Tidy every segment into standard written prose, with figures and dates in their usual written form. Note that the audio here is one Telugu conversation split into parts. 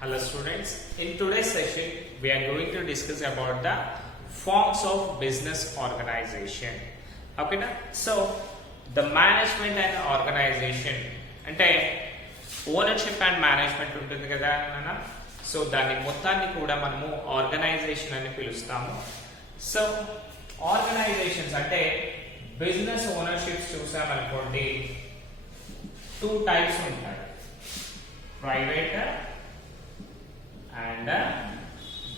Hello students, in today's session we are going to discuss about the forms of business organization. Okay na? So the management and organization అంటే ఓనర్షిప్ అండ్ మేనేజ్మెంట్ ఉంటుంది కదా అన్న. సో దాని మొత్తాన్ని కూడా మనము ఆర్గనైజేషన్ అని పిలుస్తాము. సో ఆర్గనైజేషన్స్ అంటే బిజినెస్ ఓనర్షిప్స్ చూసామనుకోండి, టూ టైప్స్ ఉంటాయి, private and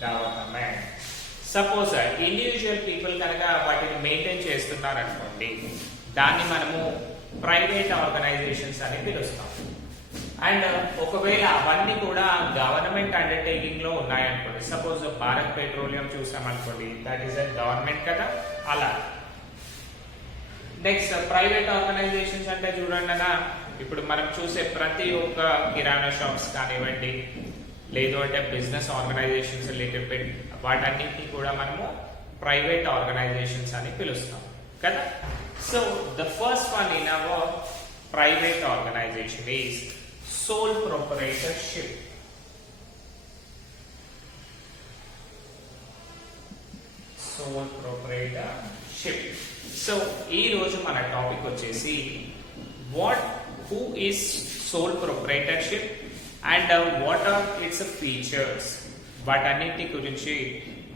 government. Suppose individual people కనుక వాటిని మెయింటైన్ చేస్తున్నారు అనుకోండి, దాన్ని మనము ప్రైవేట్ ఆర్గనైజేషన్స్ అని పిలుస్తాం. అండ్ ఒకవేళ అవన్నీ కూడా గవర్నమెంట్ అండర్టేకింగ్ లో ఉన్నాయనుకోండి, సపోజ్ భారత్ పెట్రోలియం చూసామనుకోండి, దట్ ఈస్ అ గవర్నమెంట్ కదా. అలా నెక్స్ట్ ప్రైవేట్ ఆర్గనైజేషన్స్ అంటే చూడండి అన్న, ఇప్పుడు మనం చూసే ప్రతి ఒక్క కిరాణా షాప్స్ కానివ్వండి, లేదు అంటే బిజినెస్ ఆర్గనైజేషన్స్ రిలేటెడ్ వాటన్నిటిని కూడా మనము ప్రైవేట్ ఆర్గనైజేషన్స్ అని పిలుస్తాం కదా. So the first one in our private organisation is sole proprietorship. Sole proprietorship. So ఈ రోజు మన టాపిక్ వచ్చేసి who is sole proprietorship and what are its features. వాటన్నిటి గురించి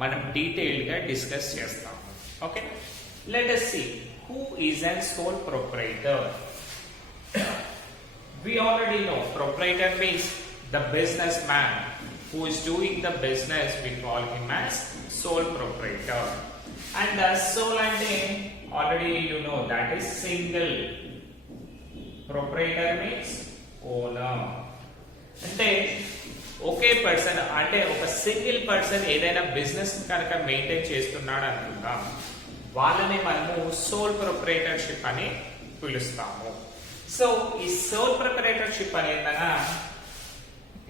మనం డీటెయిల్డ్ గా డిస్కస్ చేస్తాం. Okay, let us see who is a sole proprietor. We already know proprietor means the businessman who is doing the business. We call him as sole proprietor. And sole ante already you know that is single. Proprietor means owner. అంటే ఒకే పర్సన్, అంటే ఒక సింగిల్ పర్సన్ ఏదైనా బిజినెస్ కనుక మెయింటైన్ చేస్తున్నాడు అనుకుందాం, వాళ్ళని మనము సోల్ ప్రొపరైటర్షిప్ అని పిలుస్తాము. సో ఈ సోల్ ప్రొపరైటర్షిప్ అనేది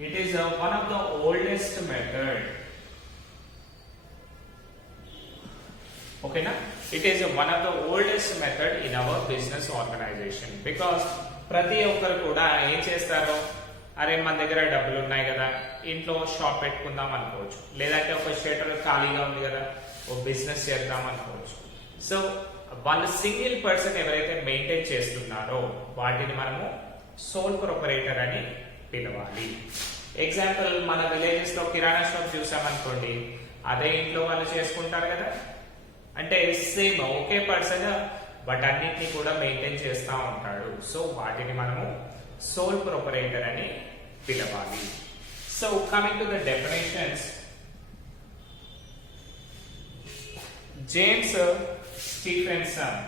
it is one of the oldest method. ఓకేనా, it is one of the oldest method in our business organisation. Because ప్రతి ఒక్కరు కూడా ఏం చేస్తారు, అరే మన దగ్గర డబ్బులు ఉన్నాయి కదా, ఇంట్లో షాప్ పెట్టుకుందాం అనుకోవచ్చు, లేదంటే ఒక షటర్ ఖాళీగా ఉంది కదా, ఒక బిజినెస్ చేద్దాం అనుకోవచ్చు. సో వాళ్ళు సింగిల్ పర్సన్ ఎవరైతే మెయింటైన్ చేస్తున్నారో వాటిని మనము సోల్ ప్రొపరైటర్ అని పిలవాలి. ఎగ్జాంపుల్, మన విలేజెస్ లో కిరాణా షాప్ చూసామనుకోండి, అదే ఇంట్లో వాళ్ళు చేసుకుంటారు కదా. అంటే సేమ్ ఒకే పర్సన్ వాటన్నిటిని కూడా మెయింటైన్ చేస్తూ ఉంటాడు. సో వాటిని మనము సోల్ ప్రొపరైటర్ అని పిలవాలి. So coming to the definitions, James Stephenson.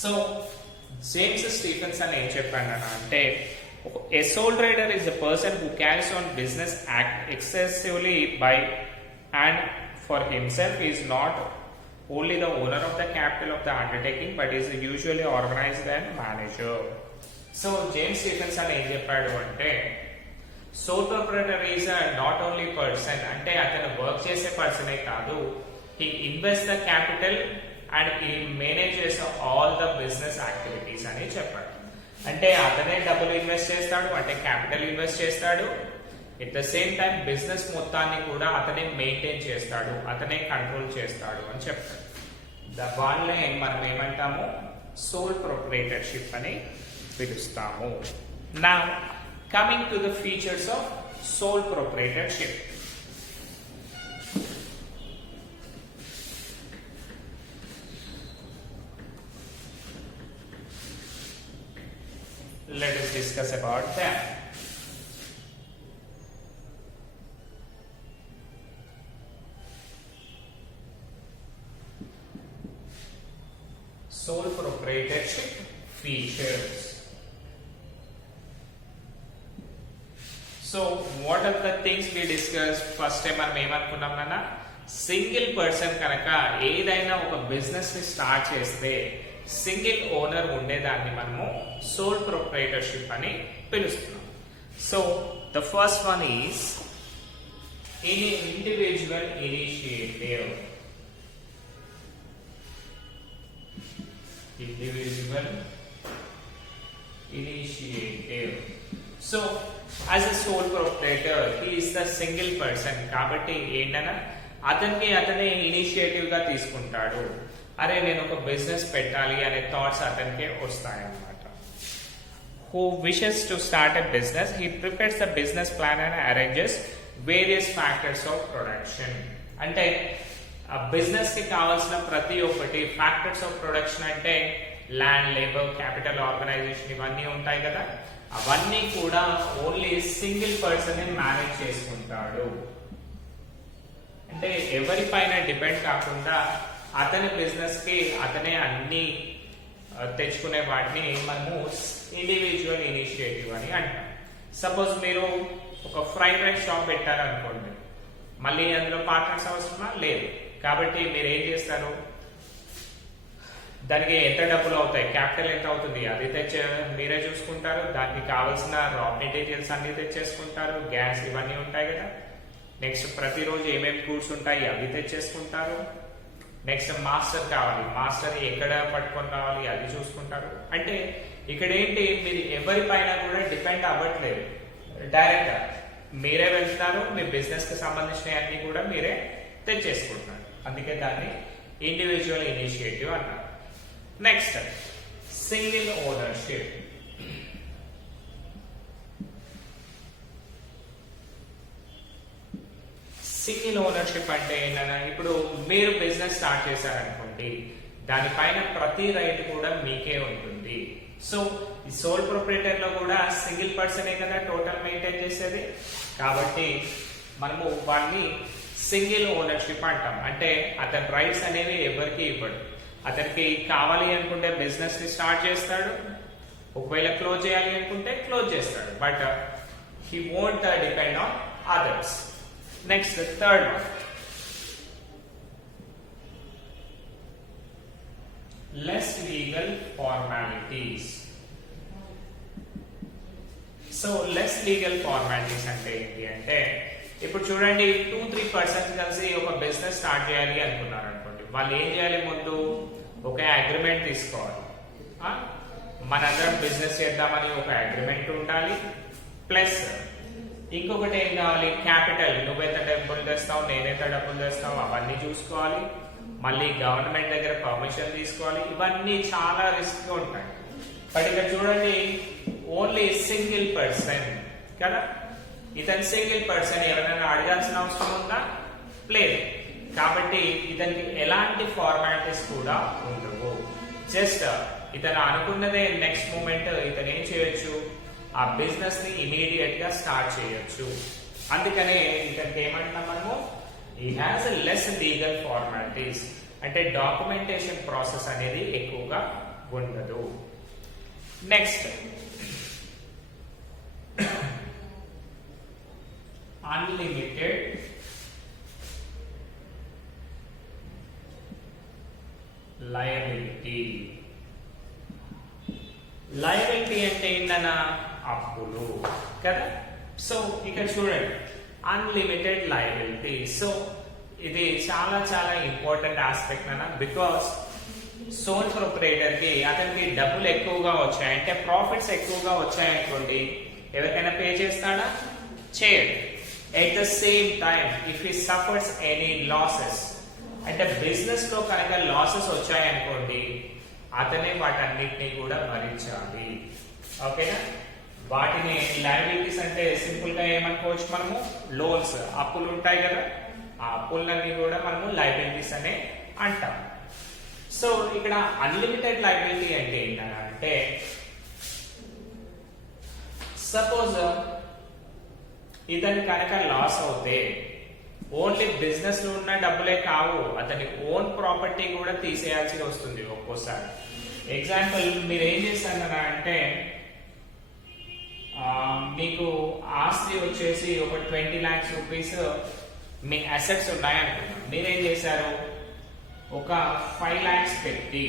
So James Stephenson ఏం చెప్పాడు అంటే, a sole trader is a person who carries on business act excessively by and for himself, is not only the owner of the capital of the undertaking but is usually organized and manager. So James Stephenson ఏం చెప్పాడు అంటే, sole proprietor is not only person, అంటే అతను వర్క్ చేసే పర్సనే కాదు, he invest the capital and he manages all the business activities అని చెప్పాడు. అంటే అతనే డబ్బులు ఇన్వెస్ట్ చేస్తాడు, అంటే క్యాపిటల్ ఇన్వెస్ట్ చేస్తాడు, at the same time business మొత్తాన్ని కూడా అతనే మెయింటైన్ చేస్తాడు, అతనే కంట్రోల్ చేస్తాడు అని చెప్తాడు. వాళ్ళనే మనం ఏమంటాము, సోల్ ప్రొపరైటర్షిప్ అని పిలుస్తాము. Now coming to the features of sole proprietorship. Let us discuss about that. Sole proprietorship features. So what are the things we discussed? First time మనం ఏమనుకున్నాం నాన్న, సింగిల్ పర్సన్ కనుక ఏదైనా ఒక బిజినెస్ ని స్టార్ట్ చేస్తే సింగిల్ ఓనర్ ఉండేదాన్ని మనము సోల్ ప్రొపరైటర్షిప్ అని పిలుస్తున్నాం. So the first one is individual initiative. individual initiative. So as a sole proprietor he is the single person కాబట్టి ఏంటన్నా అతనే ఇనిషియేటివ్ గా తీసుకుంటాడు. అరే నేను ఒక బిజినెస్ పెట్టాలి అనే థాట్స్ అతనికే వస్తాయన్నమాట. Who wishes to start a business, he prepares the business plan and arranges various factors of production. అంటే ఆ బిజినెస్ కి కావాల్సిన ప్రతి ఒక్కటి ఫ్యాక్టర్స్ ఆఫ్ ప్రొడక్షన్ అంటే ల్యాండ్, లేబర్, క్యాపిటల్, ఆర్గనైజేషన్ ఇవన్నీ ఉంటాయి కదా, అవన్నీ కూడా ఓన్లీ సింగిల్ పర్సన్ మేనేజ్ చేసుకుంటాడు. అంటే ఎవరిపైన డిపెండ్ కాకుండా అతని బిజినెస్ కి అతనే అన్ని తెచ్చుకునే వాటిని మనము ఇండివిజువల్ ఇనిషియేటివ్ అని అంటాం. సపోజ్ మీరు ఒక ఫ్రైడ్ రైస్ షాప్ పెట్టారనుకోండి, మళ్ళీ అందులో పార్ట్నర్స్ అవసరమా? లేదు. కాబట్టి మీరు ఏం చేస్తారు, దానికి ఎంత డబ్బులు అవుతాయి, క్యాపిటల్ ఎంత అవుతుంది, అది మీరే చూసుకుంటారు. దానికి కావాల్సిన రా మెటీరియల్స్ అన్ని తెచ్చేసుకుంటారు, గ్యాస్ ఇవన్నీ ఉంటాయి కదా. నెక్స్ట్ ప్రతిరోజు ఏమేమి గూడ్స్ ఉంటాయి అవి తెచ్చేసుకుంటారు. నెక్స్ట్ మాస్టర్ కావాలి, మాస్టర్ ఎక్కడ పట్టుకొని రావాలి అది చూసుకుంటారు. అంటే ఇక్కడ ఏంటి, మీరు ఎవరిపైన కూడా డిపెండ్ అవ్వట్లేదు, డైరెక్ట్ గా మీరే వెళ్తున్నారు, మీ బిజినెస్ కి సంబంధించిన అన్ని కూడా మీరే తెచ్చేసుకుంటున్నారు. అందుకే దాన్ని ఇండివిజువల్ ఇనిషియేటివ్ అన్నారు. Next single ownership. Single ownership అంటే ఏంటన్నా, ఇప్పుడు మీరు బిజినెస్ స్టార్ట్ చేశారనుకోండి, దానిపైన ప్రతి రైట్ కూడా మీకే ఉంటుంది. సో ఈ సోల్ ప్రొప్రైటర్ లో కూడా సింగిల్ పర్సనే కదా టోటల్ మెయింటైన్ చేసేది. కాబట్టి మనము వాడిని సింగిల్ ఓనర్షిప్ అంటాం. అంటే అతని రైట్స్ అనేవి ఎవరికి ఇవ్వడు. అతనికి కావాలి అనుకుంటే బిజినెస్ ని స్టార్ట్ చేస్తాడు, ఒకవేళ క్లోజ్ చేయాలి అనుకుంటే క్లోజ్ చేస్తాడు, but he won't depend on others. Next, the third one, less legal formalities. So less legal formalities అంటే ఏంటి అంటే, ఇప్పుడు చూడండి 2-3 పర్సన్స్ కలిసి ఒక బిజినెస్ స్టార్ట్ చేయాలి అనుకున్నారు అనుకోండి, వాళ్ళు ఏం చేయాలి, ముందు ఒక అగ్రిమెంట్ తీసుకోవాలి. మనందరం బిజినెస్ చేద్దామని ఒక అగ్రిమెంట్ ఉండాలి. ప్లస్ ఇంకొకటి ఏం కావాలి, క్యాపిటల్, నువ్వెంత డబ్బులు తెస్తావు, నేనెంత డబ్బులు తెస్తావు అవన్నీ చూసుకోవాలి. మళ్ళీ గవర్నమెంట్ దగ్గర పర్మిషన్ తీసుకోవాలి. ఇవన్నీ చాలా రిస్క్ ఉంటాయి. బట్ ఇక్కడ చూడండి, ఓన్లీ సింగిల్ పర్సన్ కదా, ఇతను సింగిల్ పర్సన్, ఎవరైనా అడగాల్సిన అవసరం ఉందా? లేదు. కాబట్టి ఇతనికి ఎలాంటి ఫార్మాలిటీస్ కూడా ఉండవు. జస్ట్ ఇతను అనుకున్నదే నెక్స్ట్ మూమెంట్ ఇతను ఏం చేయొచ్చు, ఆ బిజినెస్ ని ఇమీడియట్ గా స్టార్ట్ చేయొచ్చు. అందుకనే ఇతనికి ఏమంటున్నాం మనము, ఈ హ్యాస్ లెస్ లీగల్ ఫార్మాలిటీస్. అంటే డాక్యుమెంటేషన్ ప్రాసెస్ అనేది ఎక్కువగా ఉండదు. Next unlimited liability. లయబిలిటీ అంటే ఏంటన్నా, అప్పులు కదా. సో ఇక్కడ చూడండి, అన్లిమిటెడ్ లయబిలిటీ. సో ఇది చాలా చాలా ఇంపార్టెంట్ ఆస్పెక్ట్ అన్న, బికాస్ సోల్ ప్రొప్రైటర్ కి అతనికి డబ్బులు ఎక్కువగా వచ్చాయి అంటే, ప్రాఫిట్స్ ఎక్కువగా వచ్చాయనుకోండి, ఎవరికైనా పే చేస్తాడా? చేయడు. At the same time if he suffers any losses, అంటే బిజినెస్ లో కనుక లాసెస్ వచ్చాయనుకోండి, అతనే వాటన్నిటిని కూడా భరించాలి. ఓకేనా? వాటిని లయబిలిటీస్ అంటే సింపుల్ గా ఏమనుకోవచ్చు మనము, లోన్స్, అప్పులు ఉంటాయి కదా, ఆ అప్పులన్నీ కూడా మనము లయబిలిటీస్ అనే అంటాం. సో ఇక్కడ అన్లిమిటెడ్ లయబిలిటీ అంటే ఏంటంటే, సపోజ్ ఇతని కనుక లాస్ అవుతే ఓన్లీ బిజినెస్ లో ఉన్న డబ్బులే కావు, అతని ఓన్ ప్రాపర్టీ కూడా తీసేయాల్సి వస్తుంది ఒక్కోసారి. ఎగ్జాంపుల్ మీరు ఏం చేస్తారన్నా అంటే, మీకు ఆస్తి వచ్చేసి ఒక 20 lakhs రూపీస్ మీ అసెట్స్ ఉన్నాయనుకున్నాం, మీరేం చేశారు, ఒక 5 lakhs పెట్టి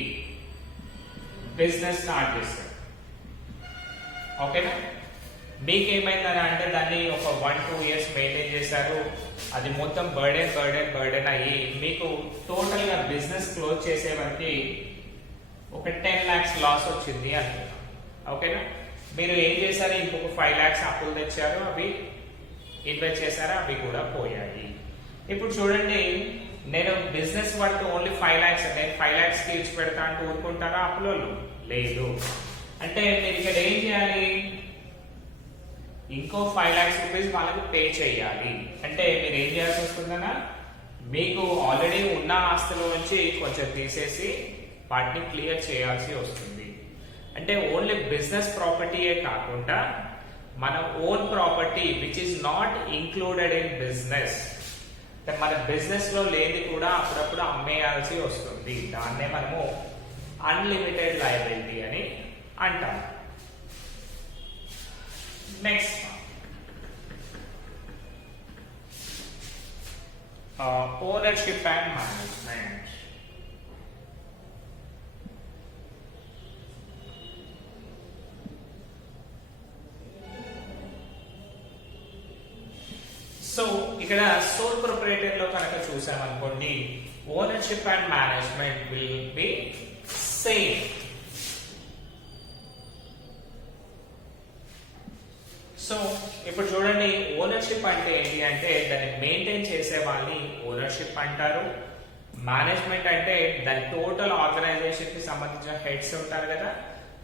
బిజినెస్ స్టార్ట్ చేశారు. ఓకేనా? మీకేమైందని అంటే దాన్ని ఒక 1-2 years మెయింటైన్ చేశారు, అది మొత్తం బర్డెన్ అయ్యి మీకు టోటల్ గా బిజినెస్ క్లోజ్ చేసే వరకు ఒక 10 lakhs లాస్ వచ్చింది అనుకున్నాం. ఓకేనా? మీరు ఏం చేశారు, ఇంకొక 5 lakhs అప్పులు తెచ్చారు, అవి ఇన్వెస్ట్ చేశారు, అవి కూడా పోయాయి. ఇప్పుడు చూడండి, నేను బిజినెస్ వర్త్ ఓన్లీ 5 lakhs, నేను 5 lakhs కి ఇచ్చి పెడతా అంటూ ఊరుకుంటారా అప్పులో? లేదు. అంటే మీరు ఇక్కడ ఏం చేయాలి, ఇంకో 5 lakhs రూపీస్ వాళ్ళకి పే చేయాలి. అంటే మీరు ఏం చేయాల్సి వస్తుందన్నా, మీకు ఆల్రెడీ ఉన్న ఆస్తుల నుంచి కొంచెం తీసేసి వాటిని క్లియర్ చేయాల్సి వస్తుంది. అంటే ఓన్లీ బిజినెస్ ప్రాపర్టీయే కాకుండా మన own property which is not included in business, మన బిజినెస్ లో లేని కూడా అప్పుడప్పుడు అమ్మేయాల్సి వస్తుంది. దాన్నే మనము అన్లిమిటెడ్ లయబిలిటీ అని అంటాం. Next ownership and management. So ఇక్కడ సోల్ ప్రొప్రైటర్ లో కనుక చూసామనుకోండి, ownership and management will be same. So ఇప్పుడు చూడండి, ఓనర్షిప్ అంటే ఏంటి అంటే దాన్ని మెయింటైన్ చేసే వాళ్ళని ఓనర్షిప్ అంటారు. మేనేజ్మెంట్ అంటే దాని టోటల్ ఆర్గనైజేషన్ కి సంబంధించిన హెడ్స్ ఉంటారు కదా,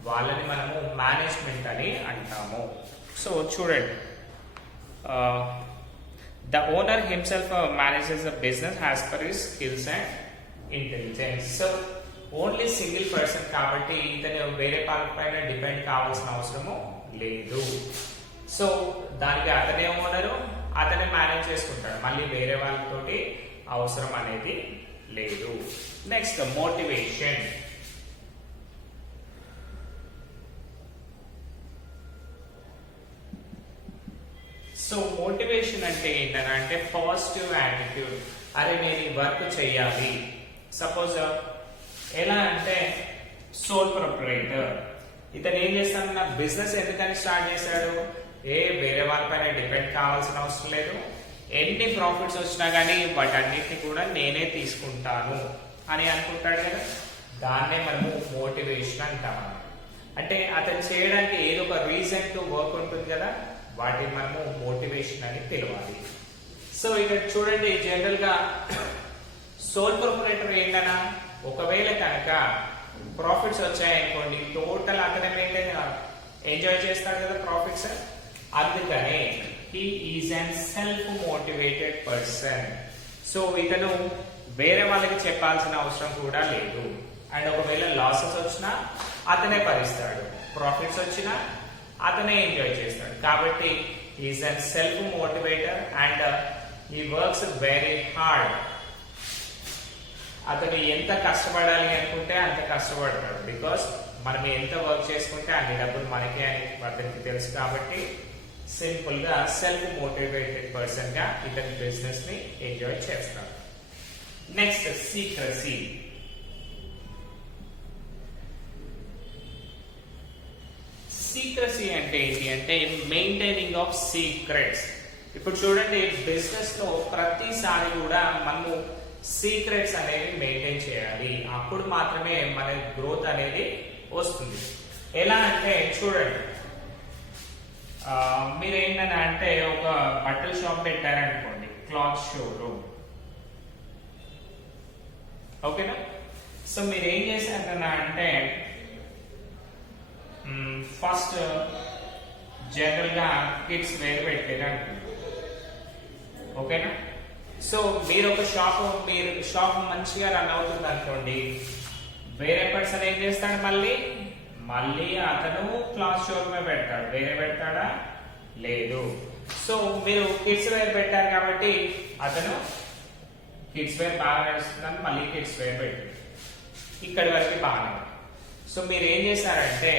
వాళ్ళని మనము మేనేజ్మెంట్ అని అంటాము. సో చూడండి, the owner himself manages the business as per his skills and intelligence. So only single person కాబట్టి ఇతను వేరే పైన డిపెండ్ కావాల్సిన అవసరము లేదు. సో దానికి అతనే ఓనరు, అతనే మేనేజ్ చేసుకుంటాడు, మళ్ళీ వేరే వాళ్ళతోటి అవసరం అనేది లేదు. Next motivation. సో మోటివేషన్ అంటే ఏంటంటే పాజిటివ్ యాటిట్యూడ్. అరే నేను ఈ వర్క్ చెయ్యాలి. సపోజ్ ఎలా అంటే సోల్ ప్రొప్రైటర్ ఇతను ఏం చేస్తాడు, నా బిజినెస్ ఎందుకని స్టార్ట్ చేశాడు, వేరే వాళ్ళపైన డిపెండ్ కావాల్సిన అవసరం లేదు, ఎన్ని ప్రాఫిట్స్ వచ్చినా కానీ వాటన్నిటిని కూడా నేనే తీసుకుంటాను అని అనుకుంటాడు కదా, దాన్నే మనము మోటివేషన్ అంటాం. అంటే అతను చేయడానికి ఏదో ఒక రీజన్ టు వర్క్ ఉంటుంది కదా, వాటిని మనము మోటివేషన్ అని పిలవాలి. సో ఇక్కడ చూడండి, జనరల్ గా సోల్ ప్రొప్రైటర్ ఏంటన్నా, ఒకవేళ కనుక ప్రాఫిట్స్ వచ్చాయనుకోండి, టోటల్ అతనే మెయింటైన్ ఎంజాయ్ చేస్తాడు కదా ప్రాఫిట్స్. అందుకనే he is an self motivated person. So ఇతను వేరే వాళ్ళకి చెప్పాల్సిన అవసరం కూడా లేదు. అండ్ ఒకవేళ లాసెస్ వచ్చినా అతనే భరిస్తాడు, ప్రాఫిట్స్ వచ్చినా అతనే ఎంజాయ్ చేస్తాడు. కాబట్టి is an self motivator and he works very hard. అతను ఎంత కష్టపడాలి అనుకుంటే అంత కష్టపడతాడు. బికాస్ మనం ఎంత వర్క్ చేసుకుంటే అన్ని డబ్బులు మనకే అని అతనికి తెలుసు. కాబట్టి సింపుల్ గా సెల్ఫ్ మోటివేటెడ్ పర్సన్ గా ఇతని బిజినెస్ ని ఎంజాయ్ చేస్తాడు. Next secrecy. సీక్రసీ అంటే ఏంటి అంటే మెయింటైనింగ్ ఆఫ్ సీక్రెట్స్. ఇప్పుడు చూడండి, బిజినెస్ లో ప్రతిసారి కూడా మనము సీక్రెట్స్ అనేవి మెయింటైన్ చేయాలి. అప్పుడు మాత్రమే మన గ్రోత్ అనేది వస్తుంది. ఎలా అంటే చూడండి, మీరు ఏంటని అంటే ఒక బట్టల షాప్ పెట్టారనుకోండి, క్లాత్ షోరూమ్, ఓకేనా. సో మీరు ఏం చేశారన్నా అంటే ఫస్ట్ జనరల్ గా కిడ్స్ వేర్ పెట్టారు, ఓకేనా. సో మీరు ఒక షాప్ మంచిగా రన్ అవుతుంది అనుకోండి, వేరే పర్సన్ ఏం చేస్తాడు, మళ్ళీ అతను క్లాత్ షోరూమే పెడతాడు. వేరే పెడతాడా? లేదు. సో మీరు కిడ్స్ వేర్ పెట్టారు కాబట్టి అతను కిడ్స్ వేర్ బాగా నడుస్తుందని మళ్ళీ కిడ్స్ వేర్ పెట్టాడు. ఇక్కడి వరకు బాగానే. సో మీరు ఏం చేశారంటే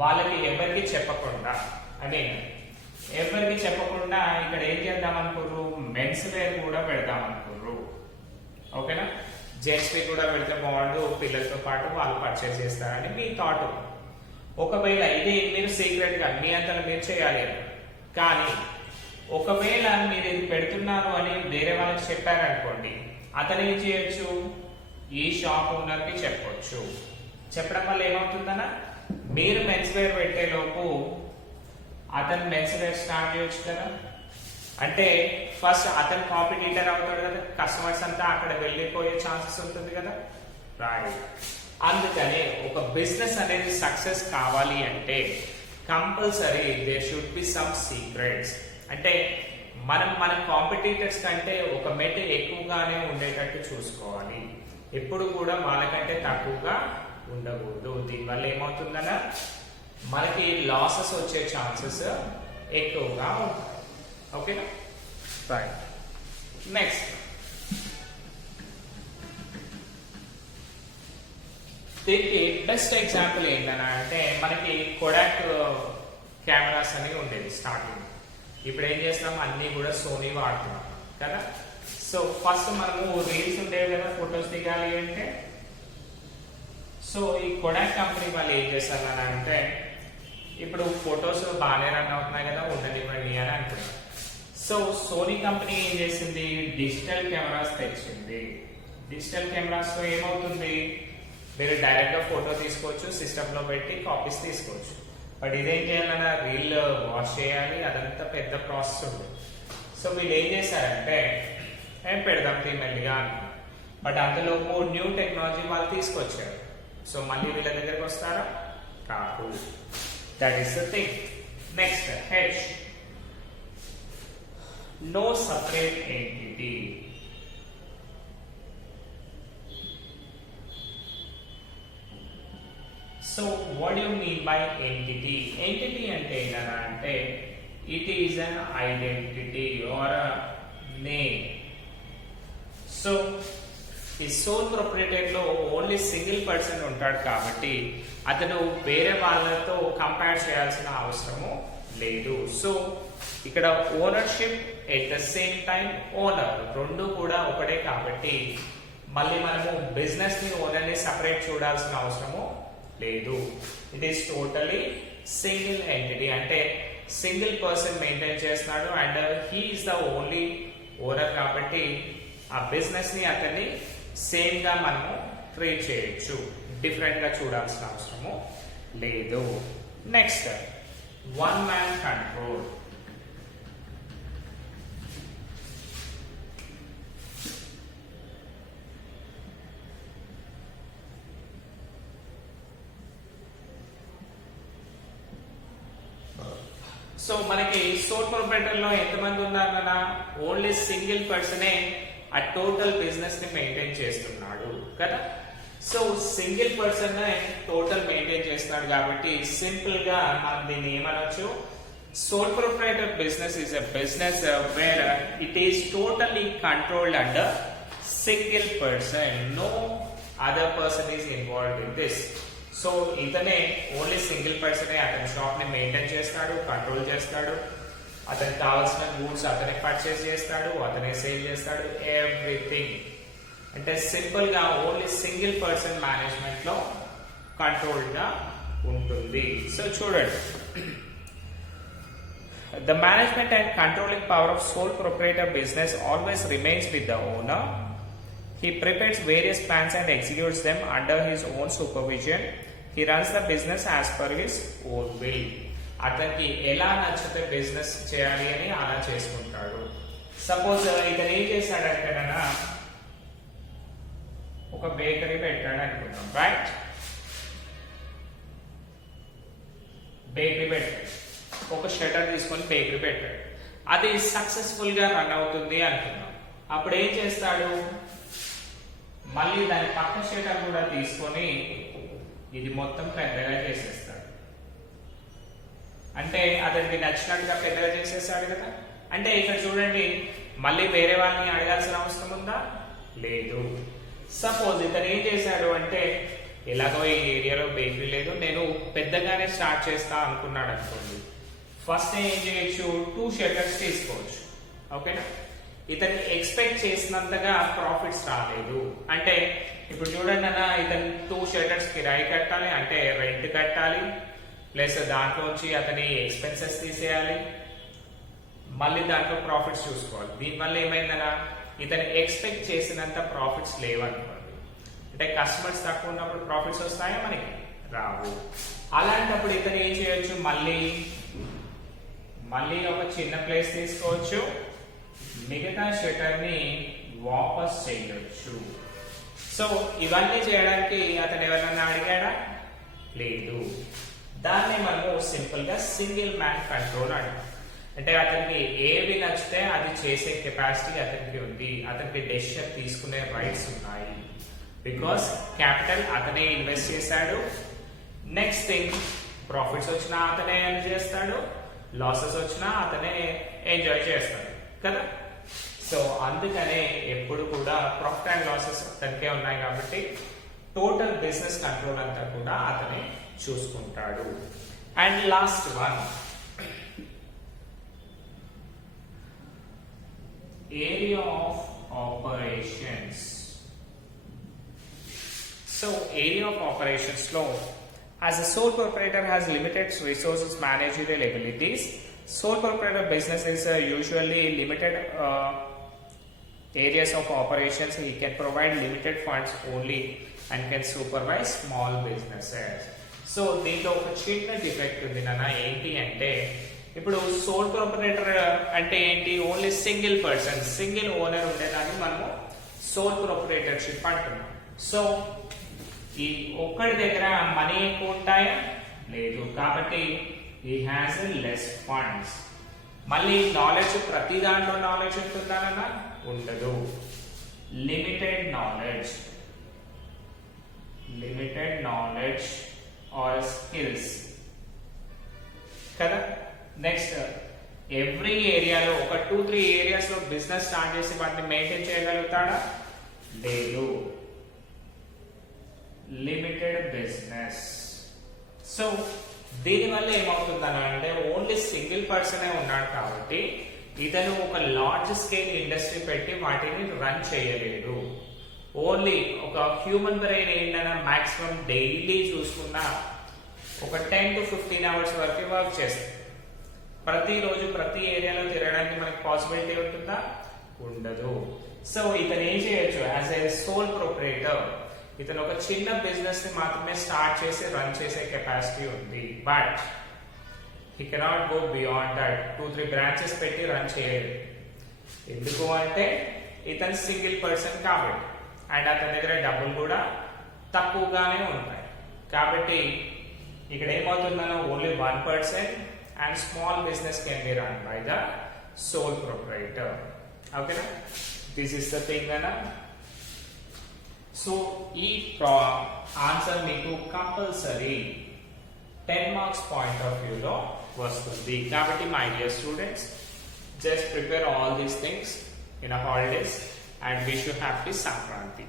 వాళ్ళకి ఎవరికి చెప్పకుండా, ఇక్కడ ఏం చేద్దాం అనుకుర్రు, మెన్స్ వేర్ కూడా పెడదాం అనుకుర్రు, ఓకేనా. జెంట్స్ వేర్ కూడా పెడితే బాగుండు, పిల్లలతో పాటు వాళ్ళు పర్చేస్ చేస్తారని మీ థాట్. ఒకవేళ ఇది మీరు సీక్రెట్ గా మీ అంతలో మీరు చేయాలి. కానీ ఒకవేళ మీరు ఇది పెడుతున్నారు అని వేరే వాళ్ళకి చెప్పారనుకోండి, అతను ఏం చేయొచ్చు, ఈ షాప్ ఓనర్ కి చెప్పొచ్చు. చెప్పడం వల్ల ఏమవుతుందన్నా మీరు మెన్స్ వేర్ పెట్టే లోపు అతను మెన్స్ వేర్ స్టార్ట్ చేయొచ్చు కదా. అంటే ఫస్ట్ అతను కాంపిటీటర్ అవుతాడు కదా, కస్టమర్స్ అంతా అక్కడ వెళ్ళిపోయే ఛాన్సెస్ ఉంటుంది కదా, రైట్. అందుకనే ఒక బిజినెస్ అనేది సక్సెస్ కావాలి అంటే compulsory there should be some secrets. అంటే మన కాంపిటీటర్స్ కంటే ఒక మెట్ ఎక్కువగానే ఉండేటట్టు చూసుకోవాలి. ఎప్పుడు కూడా వాళ్ళకంటే తక్కువగా ఉండకూడదు. దీనివల్ల ఏమవుతుందన్నా మనకి లాసెస్ వచ్చే ఛాన్సెస్ ఎక్కువగా ఉంటాయి. ఓకేనా, రైట్. నెక్స్ట్ దీనికి బెస్ట్ ఎగ్జాంపుల్ ఏంటన్నా అంటే మనకి కొడాక్ కెమెరాస్ అనేవి ఉండేది స్టార్టింగ్. ఇప్పుడు ఏం చేస్తాం, అన్ని కూడా సోనీ వాడుతున్నాం కదా. సో ఫస్ట్ మనము రీల్స్ ఉండేవి కదా, ఫొటోస్ దిగాలి అంటే. సో ఈ కొడాక్ కంపెనీ వాళ్ళు ఏం చేస్తారు అంటే ఇప్పుడు ఫొటోస్ బాగానే రన్ అవుతున్నాయి కదా, ఉండనివ్వండి అని అనుకున్నారు. సో సోనీ కంపెనీ ఏం చేసింది, డిజిటల్ కెమెరాస్ తెచ్చింది. డిజిటల్ కెమెరాస్ తో ఏమవుతుంది, మీరు డైరెక్ట్ గా ఫోటో తీసుకోవచ్చు, సిస్టమ్ లో పెట్టి కాపీస్ తీసుకోవచ్చు. బట్ ఇదేం చేయాలన్నా రీల్ వాష్ చేయాలి, అదంతా పెద్ద ప్రాసెస్ ఉంది. సో వీళ్ళు ఏం చేశారంటే ఏం పెడదాం మెల్లిగా అనుకున్నాం. బట్ అందులోపు న్యూ టెక్నాలజీ వాళ్ళు తీసుకొచ్చారు. సో మళ్ళీ వీళ్ళ దగ్గరకు వస్తారా, కాదు. That is the thing. Next H, no separate entity. So what do you mean by entity? Entity అంటే ఏంటన్నా అంటే it is an identity or a name. So ఈ సోల్ ప్రొప్రైటర్ లో ఓన్లీ సింగిల్ పర్సన్ ఉంటాడు కాబట్టి అతను వేరే వాళ్ళతో కంపేర్ చేయాల్సిన అవసరము లేదు. సో ఇక్కడ ownership at the same time owner రెండు కూడా ఒకటే కాబట్టి మళ్ళీ మనము బిజినెస్ ని ఓనర్ ని సపరేట్ చూడాల్సిన అవసరము లేదు. It is totally single entity. అంటే సింగిల్ పర్సన్ మెయింటైన్ చేస్తున్నాడు and he is the only owner కాబట్టి ఆ బిజినెస్ ని అతన్ని సేమ్ గా మనము ట్రీట్ చేయొచ్చు, డిఫరెంట్ గా చూడాల్సిన అవసరము లేదు. Next one man control. So మనకి సోల్ ప్రొప్రైటర్ లో ఎంతమంది ఉన్నారన్నా ఓన్లీ సింగిల్ పర్సనే ఆ టోటల్ బిజినెస్ ని మెయింటైన్ చేస్తున్నాడు కదా. So single person total maintain చేస్తున్నాడు కాబట్టి సింపుల్ గా మనం దీన్ని ఏమనొచ్చు, sole proprietor business is a business where it is totally controlled under single person, no other person is involved in this. So ఇతనే ఓన్లీ సింగిల్ పర్సనే అతని షాప్ ని మెయింటైన్ చేస్తాడు, కంట్రోల్ చేస్తాడు, అతనికి కావాల్సిన గూడ్స్ అతనే పర్చేస్ చేస్తాడు, అతనే సేల్ చేస్తాడు, ఎవ్రీథింగ్. అంటే సింపుల్ గా ఓన్లీ సింగిల్ పర్సన్ మేనేజ్మెంట్ లో కంట్రోల్డ్ గా ఉంటుంది. సో చూడండి, the management and controlling power of sole proprietor business always remains with the owner. He prepares various plans and executes them under his own supervision. He runs the business as per his own will. అతనికి ఎలా నచ్చితే బిజినెస్ చేయాలి అని అలా చేసుకుంటాడు. సపోజ్ ఇతను ఏం చేశాడంటేనా ఒక బేకరీ పెట్టాడు అనుకుందాం, రైట్? బేకరీ పెట్టాడు, ఒక షటర్ తీసుకొని బేకరీ పెట్టాడు, అది సక్సెస్ఫుల్ గా రన్ అవుతుంది అనుకుందాం. అప్పుడు ఏం చేస్తాడు, మళ్ళీ దాని పక్క షటర్ కూడా తీసుకొని ఇది మొత్తం పెద్దగా చేసేస్తాడు. అంటే అతనికి నచ్చినట్టుగా పెద్దగా చేసేస్తాడు కదా. అంటే ఇక్కడ చూడండి, మళ్ళీ వేరే వాళ్ళని అడగాల్సిన అవసరం ఉందా? లేదు. సపోజ్ ఇతను ఏం చేశాడు అంటే ఎలాగో ఈ ఏరియాలో బేకరీ లేదు, నేను పెద్దగానే స్టార్ట్ చేస్తా అనుకున్నాడు అనుకోండి. ఫస్ట్ ఏం చేయొచ్చు, 2 షటర్స్ తీసుకోవచ్చు. ఓకేనా? ఇతను ఎక్స్పెక్ట్ చేసినంతగా ప్రాఫిట్స్ రాలేదు. అంటే ఇప్పుడు చూడండి అన్న, ఇతను 2 షటర్స్ కిరాయి కట్టాలి, అంటే రెంట్ కట్టాలి, ప్లస్ దాంట్లోంచి అతని ఎక్స్పెన్సెస్ తీసేయాలి, మళ్ళీ దాంట్లో ప్రాఫిట్స్ చూసుకోవాలి. దీనివల్ల ఏమైందన్నా ఇతను ఎక్స్పెక్ట్ చేసినంత ప్రాఫిట్స్ లేవనుకోండి. అంటే కస్టమర్స్ తక్కువ ఉన్నప్పుడు ప్రాఫిట్స్ వస్తాయా మనకి? రావు. అలాంటప్పుడు ఇతను ఏం చేయొచ్చు, మళ్ళీ ఒక చిన్న ప్లేస్ తీసుకోవచ్చు, మిగతా షట్టర్ ని వాపస్ చేయొచ్చు. సో ఇవన్నీ చేయడానికి అతను ఎవరైనా అడిగాడా? లేదు. దాన్ని మనము సింపుల్ గా సింగిల్ మ్యాన్ కంట్రోల్ అంటాం. అంటే అతనికి ఏవి నచ్చితే అది చేసే కెపాసిటీ అతనికి ఉంది, అతనికి డెసిషన్ తీసుకునే రైట్స్ ఉన్నాయి. బికాస్ క్యాపిటల్ అతనే ఇన్వెస్ట్ చేశాడు. నెక్స్ట్ థింగ్, ప్రాఫిట్స్ వచ్చినా అతనే ఎర్న్ చేస్తాడు, లాసెస్ వచ్చినా అతనే ఎంజాయ్ చేస్తాడు కదా. సో అందుకనే ఎప్పుడు కూడా ప్రాఫిట్ అండ్ లాసెస్ అతనికే ఉన్నాయి కాబట్టి టోటల్ బిజినెస్ కంట్రోల్ అంతా కూడా అతనే చూసుకుంటాడు. And last one, area of operations. So area of operations లో as a sole proprietor has limited resources, managerial abilities. Sole proprietor business is usually limited areas of operations. He can provide limited funds only and can supervise small businesses. So దీంట్లో ఒక చిన్న డిఫెక్ట్ ఉంది నాన్న. ఏంటి అంటే ఇప్పుడు సోల్ ప్రొపరేటర్ అంటే ఏంటి, only single person, single owner ఉండేదాన్ని మనము సోల్ ప్రొపరేటర్షిప్ అంటున్నాం. సో ఈ ఒక్కడి దగ్గర మనీ ఎక్కువ ఉంటాయా? లేదు. కాబట్టి హీ హ్యాస్ లెస్ ఫండ్స్. మళ్ళీ నాలెడ్జ్, ప్రతి దాంట్లో నాలెడ్జ్ ఉంటుందా? ఉండదు. లిమిటెడ్ నాలెడ్జ్ ఆర్ స్కిల్స్ కదా. నెక్స్ట్, ఎవ్రీ ఏరియాలో ఒక 2-3 ఏరియాస్ లో బిజినెస్ స్టార్ట్ చేసి వాటిని మెయింటైన్ చేయగలుగుతాడా? లేదు. Limited business. సో దీనివల్ల ఏమవుతుందని అంటే ఓన్లీ సింగిల్ పర్సనే ఉన్నాడు కాబట్టి ఇతను ఒక లార్జ్ స్కేల్ ఇండస్ట్రీ పెట్టి వాటిని రన్ చేయలేడు. ఓన్లీ ఒక హ్యూమన్ బ్రెయిన్ ఏంటన్నా మాక్సిమం డైలీ చూసుకున్నా ఒక 10 to 15 అవర్స్ వరకు వర్క్ చేస్తుంది. ప్రతిరోజు ప్రతి ఏరియాలో తిరగడానికి మనకి పాసిబిలిటీ ఉంటుందా? ఉండదు. సో ఇతను ఏం చేయొచ్చు, యాజ్ ఏ సోల్ ప్రొపరేటర్ ఇతను ఒక చిన్న బిజినెస్ ని మాత్రమే స్టార్ట్ చేసి రన్ చేసే కెపాసిటీ ఉంది. But he cannot go beyond that. 2-3 branches పెట్టి రన్ చేయలేదు. ఎందుకు అంటే ఇతను సింగిల్ పర్సన్ కాబట్టి, అండ్ అతని దగ్గర డబ్బులు కూడా తక్కువగానే ఉంటాయి. కాబట్టి ఇక్కడ ఏమవుతుందనో only 1 person and small business can be run by the sole proprietor. ఓకేనా? దిస్ ఇస్ ద థింగ్ అన్న. సో ఈ ఆన్సర్ మీకు కంపల్సరీ 10 మార్క్స్ పాయింట్ ఆఫ్ వ్యూలో వస్తుంది. కాబట్టి my dear students, just prepare all these things in holidays and wish you happy Sankranti.